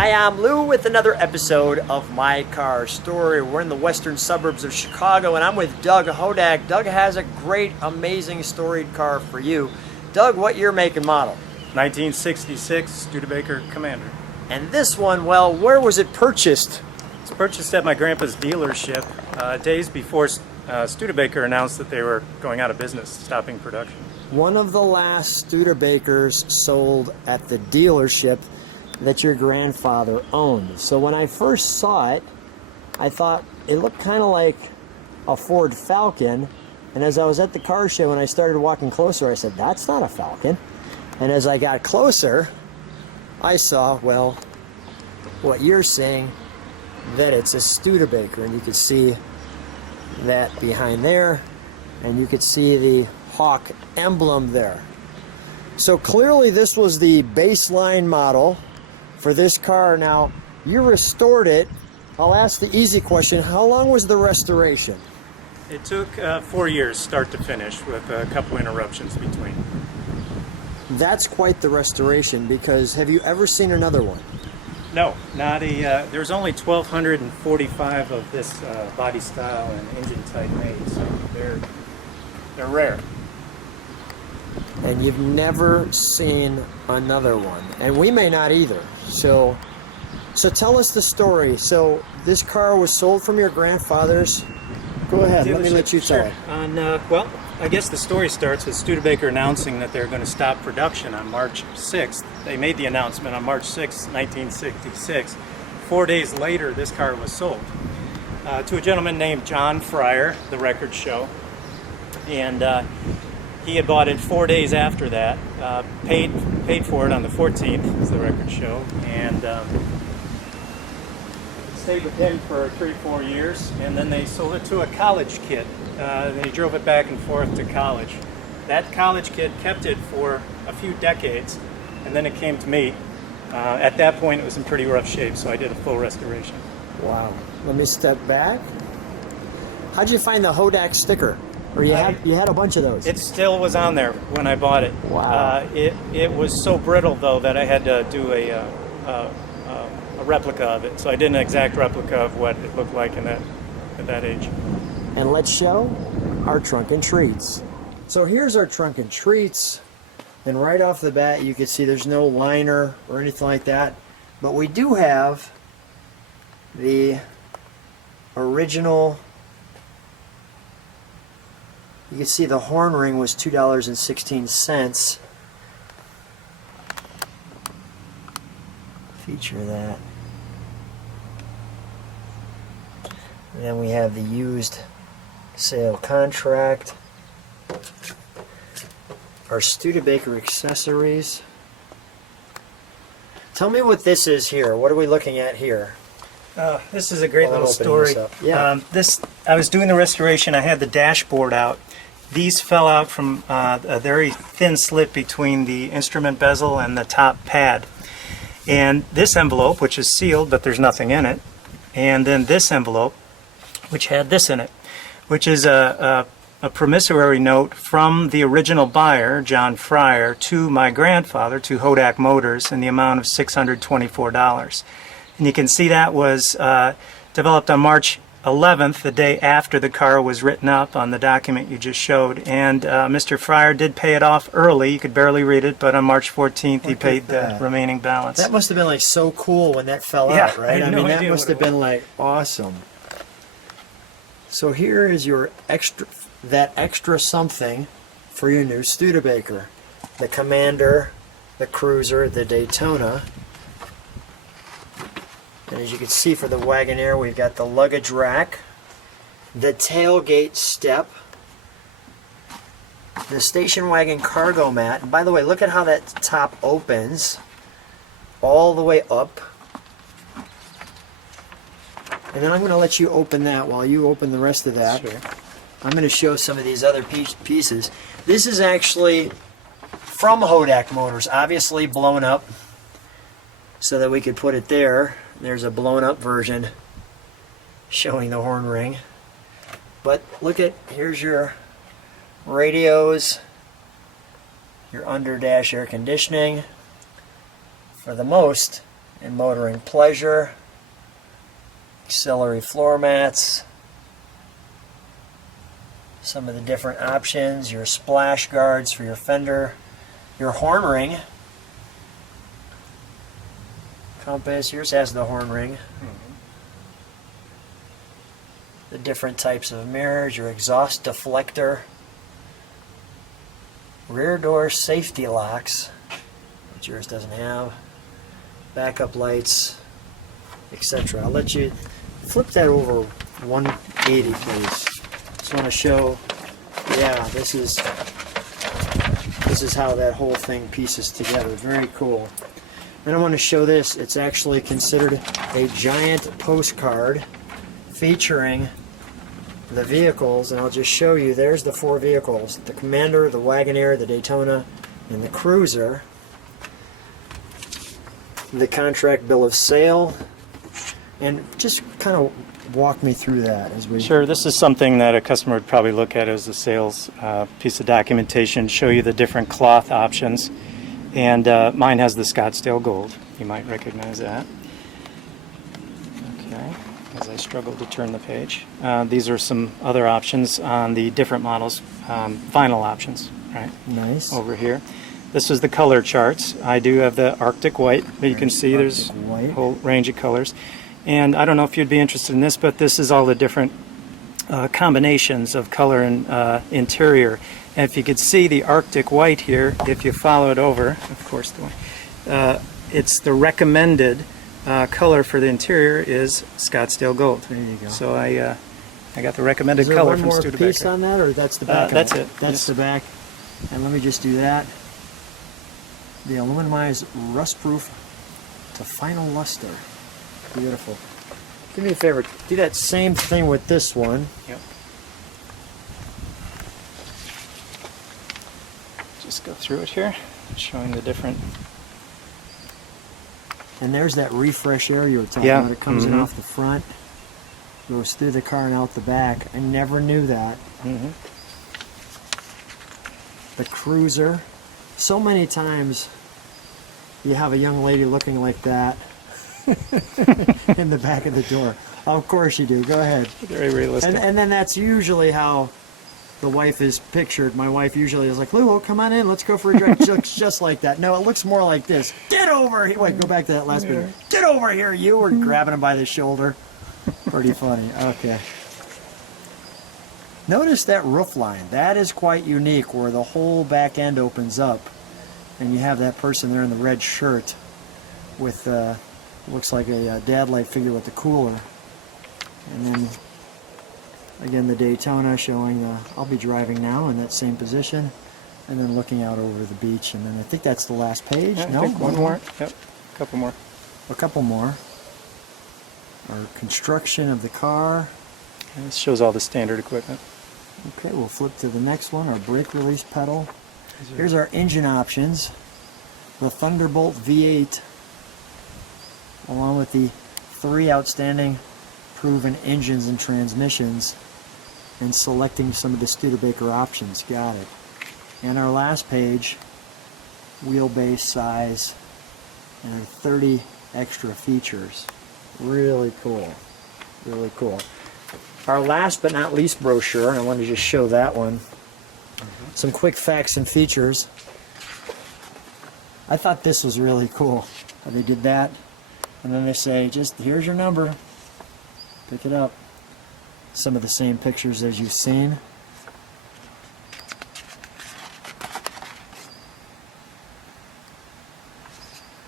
Hi, I'm Lou with another episode of My Car Story. We're in the western suburbs of Chicago, and I'm with Doug Hodak. Doug has a great, amazing storied car for you. Doug, what year, make, and model? 1966 Studebaker Commander. And this one, well, where was it purchased? It's purchased at my grandpa's dealership days before Studebaker announced that they were going out of business, stopping production. One of the last Studebakers sold at the dealership that your grandfather owned. So when I first saw it, I thought it looked kind of like a Ford Falcon. And as I was at the car show and I started walking closer, I said, that's not a Falcon. And as I got closer, I saw, well, what you're saying, that it's a Studebaker. And you could see that behind there, and you could see the hawk emblem there. So clearly this was the baseline model for this car. Now, you restored it. I'll ask the easy question. How long was the restoration? It took 4 years, start to finish, with a couple interruptions between. That's quite the restoration, because have you ever seen another one? No, not a. There's only 1,245 of this body style and engine type made, so they're rare. And you've never seen another one, and we may not either. So tell us the story. So this car was sold from your grandfather's. Go ahead. Let me let you tell it. Well, I guess the story starts with Studebaker announcing that they're going to stop production on March 6th. They made the announcement on March 6th, 1966. 4 days later, this car was sold to a gentleman named John Fryer, the records show. And he had bought it 4 days after that, paid for it on the 14th, as the records show, and stayed with him for 3-4 years, and then they sold it to a college kid. They drove it back and forth to college. That college kid kept it for a few decades, and then it came to me. At that point, it was in pretty rough shape, so I did a full restoration. Wow. Let me step back. How'd you find the Hodak sticker? Or you had a bunch of those? It still was on there when I bought it. Wow. It was so brittle, though, that I had to do a replica of it. So I did an exact replica of what it looked like at that age. And let's show our trunk and treats. So here's our trunk and treats. And right off the bat, you can see there's no liner or anything like that. But we do have the original. You can see the horn ring was $2.16. Feature that. And then we have the used sale contract. Our Studebaker accessories. Tell me what this is here. What are we looking at here? This is a great little story. Yeah. I was doing the restoration. I had the dashboard out. These fell out from a very thin slit between the instrument bezel and the top pad. And this envelope, which is sealed, but there's nothing in it, and then this envelope, which had this in it, which is a promissory note from the original buyer, John Fryer, to my grandfather, to Hodak Motors, in the amount of $624. And you can see that was developed on March 11th, the day after the car was written up on the document you just showed. And Mr. Fryer did pay it off early. You could barely read it, but on March 14th he paid the remaining balance. That must have been like so cool when that fell out, right? I mean, that must have been like awesome. So here is your extra something for your new Studebaker. The Commander, the Cruiser, the Daytona. And as you can see for the Wagoneer, we've got the luggage rack, the tailgate step, the station wagon cargo mat. And by the way, look at how that top opens all the way up. And then I'm going to let you open that while you open the rest of that. Sure. I'm going to show some of these other pieces. This is actually from Hodak Motors, obviously blown up so that we could put it there. There's a blown up version showing the horn ring. But look at, here's your radios, your under dash air conditioning. For the most, and motoring pleasure, auxiliary floor mats, some of the different options, your splash guards for your fender, your horn ring, compass. Yours has the horn ring. The different types of mirrors, your exhaust deflector, rear door safety locks, which yours doesn't have, backup lights, etc. I'll let you flip that over 180, please. Just want to show, yeah, this is how that whole thing pieces together. Very cool. And I want to show this. It's actually considered a giant postcard featuring the vehicles, and I'll just show you. There's the 4 vehicles: the Commander, the Wagoneer, the Daytona, and the Cruiser. The contract bill of sale, and just kind of walk me through that as we. Sure, this is something that a customer would probably look at as a sales piece of documentation, show you the different cloth options, and mine has the Scottsdale Gold. You might recognize that. Okay, as I struggle to turn the page. These are some other options on the different models, vinyl options, right? Nice. Over here. This is the color charts. I do have the Arctic White, but you can see there's a whole range of colors. And I don't know if you'd be interested in this, but this is all the different combinations of color and interior. And if you could see the Arctic White here, if you follow it over, of course, it's the recommended color for the interior is Scottsdale Gold. There you go. So I got the recommended color from Studebaker. Is there one more piece on that, or that's the back? That's it. That's the back. And let me just do that. The aluminized rust-proof to final luster. Beautiful. Do me a favor. Do that same thing with this one. Yep. Just go through it here, showing the different. And there's that refresh air you were talking about. It comes in off the front, goes through the car and out the back. I never knew that. The Cruiser. So many times you have a young lady looking like that in the back of the door. Of course you do. Go ahead. Very realistic. And then that's usually how the wife is pictured. My wife usually is like, Lou, come on in. Let's go for a drive. She looks just like that. No, it looks more like this. Get over here. Wait, go back to that last bit. Get over here, you. We're grabbing him by the shoulder. Pretty funny. Okay. Notice that roof line. That is quite unique, where the whole back end opens up and you have that person there in the red shirt with looks like a dad light figure with the cooler. And then again the Daytona showing I'll be driving now in that same position, and then looking out over the beach. And then I think that's the last page. Yeah, no, I think one more. Yep, a couple more. A couple more. Our construction of the car. And this shows all the standard equipment. Okay, we'll flip to the next one, our brake release pedal. Here's our engine options. The Thunderbolt V8, along with the 3 outstanding proven engines and transmissions, and selecting some of the Studebaker options. Got it. And our last page, wheelbase size, and our 30 extra features. Really cool. Really cool. Our last but not least brochure, and I want to just show that one. Some quick facts and features. I thought this was really cool how they did that. And then they say, just here's your number. Pick it up. Some of the same pictures as you've seen.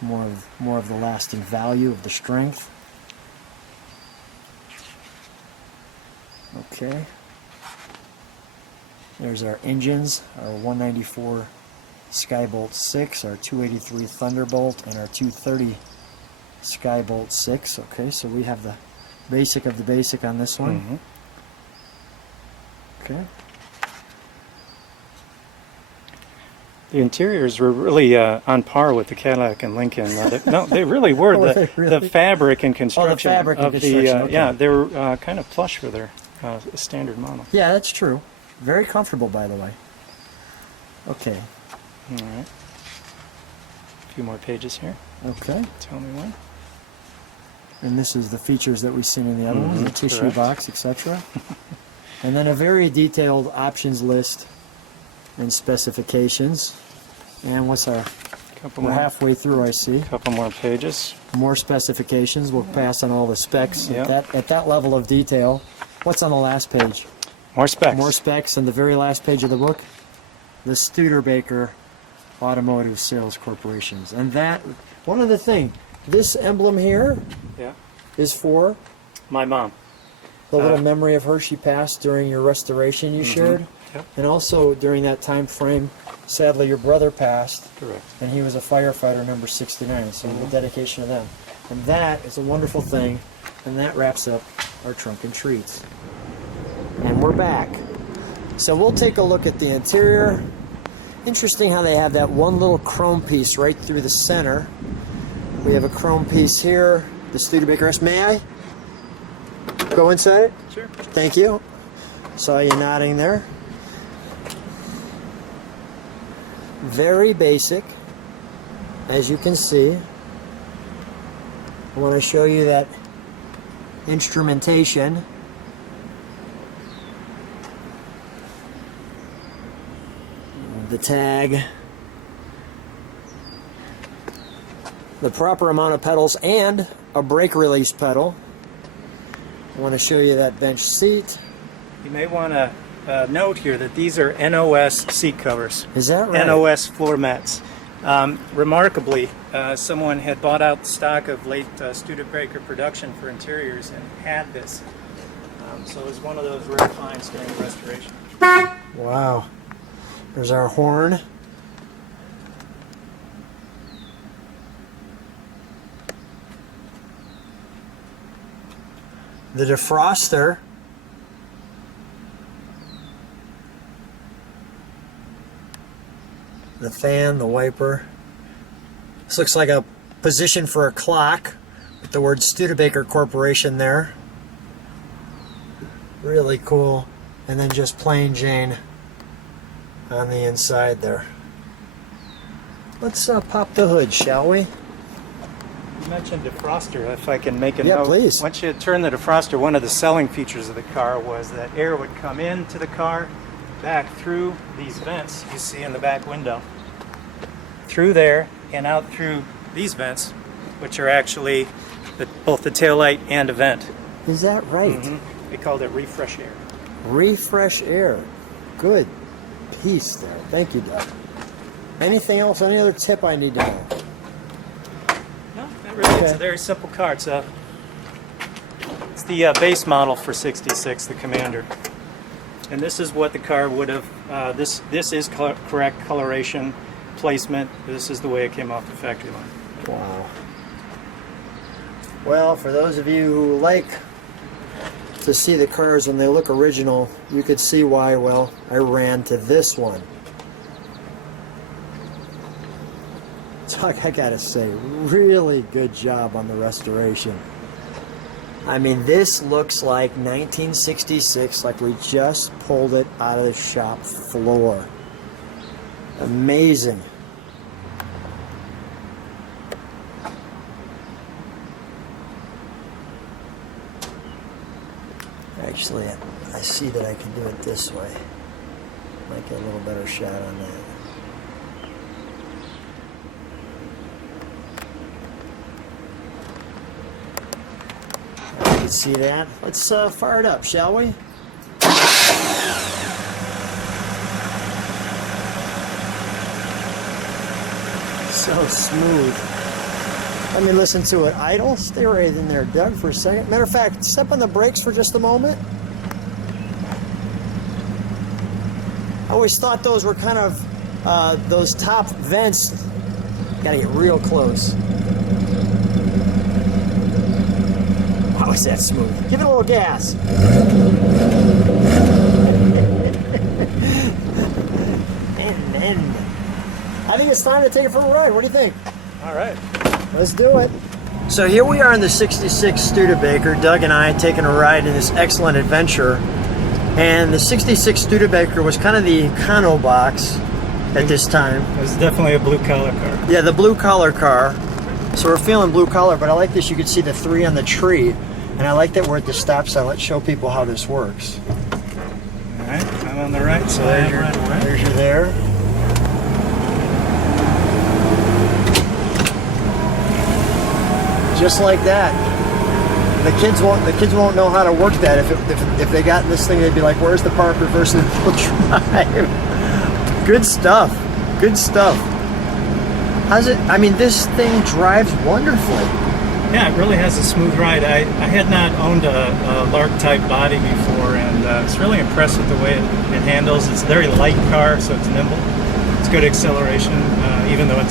More of the lasting value of the strength. Okay. There's our engines, our 194 Skybolt 6, our 283 Thunderbolt, and our 230 Skybolt 6. Okay, so we have the basic of the basic on this one. Okay. The interiors were really on par with the Cadillac and Lincoln. No, they really were. The fabric and construction of the yeah, they were kind of plush for their standard model. Yeah, that's true. Very comfortable, by the way. Okay. All right. A few more pages here. Okay. Tell me when. And this is the features that we've seen in the other one, the tissue correct. box, etc. And then a very detailed options list and specifications. And what's our... We're halfway through, I see. Couple more pages. More specifications. We'll pass on all the specs Yep. at that level of detail. What's on the last page? More specs. More specs on the very last page of the book. The Studebaker Automotive Sales Corporations. And that, one other thing, this emblem here Yeah. is for My mom. the little memory of her. She passed during your restoration you shared. Yep. And also during that time frame, sadly, your brother passed. Correct. And he was a firefighter number 69, so a dedication to them. And that is a wonderful thing, and that wraps up our trunk and treats. And we're back. So we'll take a look at the interior. Interesting how they have that one little chrome piece right through the center. We have a chrome piece here, the Studebaker S. May I go inside? Sure. Thank you. Saw you nodding there. Very basic, as you can see. I want to show you that instrumentation. The tag. The proper amount of pedals and a brake release pedal. I want to show you that bench seat. You may want to note here that these are NOS seat covers. Is that right? NOS floor mats. Remarkably, someone had bought out the stock of late Studebaker production for interiors and had this. So it was one of those rare finds during the restoration. Wow. There's our horn. The defroster. The fan, the wiper. This looks like a position for a clock with the word Studebaker Corporation there. Really cool. And then just plain Jane on the inside there. Let's pop the hood, shall we? You mentioned defroster. If I can make a Yeah, note. please. Once you turn the defroster, one of the selling features of the car was that air would come into the car, back through these vents you see in the back window, through there and out through these vents, which are actually both the taillight and a vent. Is that right? They called it refresh air. Refresh air. Good piece there. Thank you, Doug. Anything else? Any other tip I need to know? No, not really. It's Okay. a very simple car. It's the base model for 66, the Commander. And this is what the car would have, this is correct coloration, placement. This is the way it came off the factory line. Wow. Well, for those of you who like to see the cars when they look original, you could see why, well, I ran to this one. So I gotta say, really good job on the restoration. I mean, this looks like 1966, like we just pulled it out of the shop floor. Amazing. Actually, I see that I can do it this way. Might get a little better shot on that. You can see that. Let's fire it up, shall we? So smooth. Let me listen to it idle. Stay right in there, Doug, for a second. Matter of fact, step on the brakes for just a moment. I always thought those were kind of those top vents. Gotta get real close. How is that smooth? Give it a little gas. I think it's time to take it for a ride. What do you think? All right. Let's do it. So here we are in the 66 Studebaker, Doug and I taking a ride in this excellent adventure. And the 66 Studebaker was kind of the econo box at this time. It was definitely a blue collar car. Yeah, the blue collar car. So we're feeling blue collar, but I like this. You can see the 3 on the tree, and I like that we're at the stop sign. Let's show people how this works. All right, I'm on the right So side. there's your there. Just like that. The kids won't know how to work that. If they got in this thing, they'd be like, "Where's the park reverse and drive?" Good stuff. Good stuff. How's it? I mean, this thing drives wonderfully. Yeah, it really has a smooth ride. I had not owned a Lark type body before, and it's really impressive the way it handles. It's a very light car, so it's nimble. It's good acceleration, even though it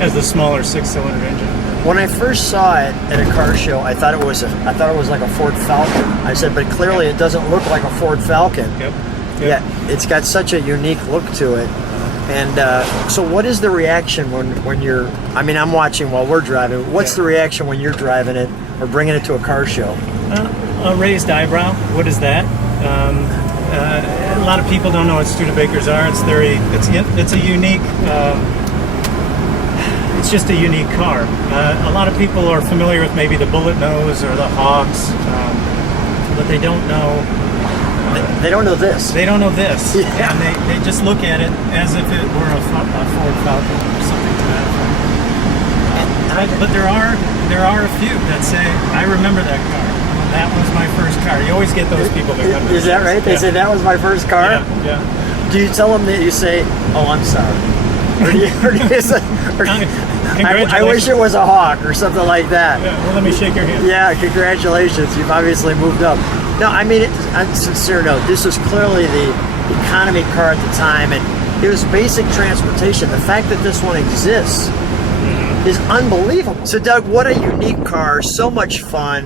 has the smaller 6-cylinder engine. When I first saw it at a car show, I thought it was like a Ford Falcon. I said, but clearly it doesn't look like a Ford Falcon. Yep. Yeah, it's got such a unique look to it. And so what is the reaction when you're, I mean, I'm watching while we're driving. What's the reaction when you're driving it or bringing it to a car show? A raised eyebrow. What is that? A lot of people don't know what Studebakers are. It's a unique, it's just a unique car. A lot of people are familiar with maybe the Bullet Nose or the Hawks, but they don't know. They don't know this. They don't know this, Yeah. and they just look at it as if it were a Ford Falcon or something to that effect. But there are a few that say, "I remember that car. That was my first car." You always get those people that come. Is that right? They say that was my first car. Yeah. Do you tell them that you say, "Oh, I'm sorry," or do you say, I wish it was a Hawk or something like that? Yeah, well, let me shake your hand. Yeah, congratulations. You've obviously moved up. No, I mean, on a sincere note, this was clearly the economy car at the time, and it was basic transportation. The fact that this one exists is unbelievable. So, Doug, what a unique car. So much fun.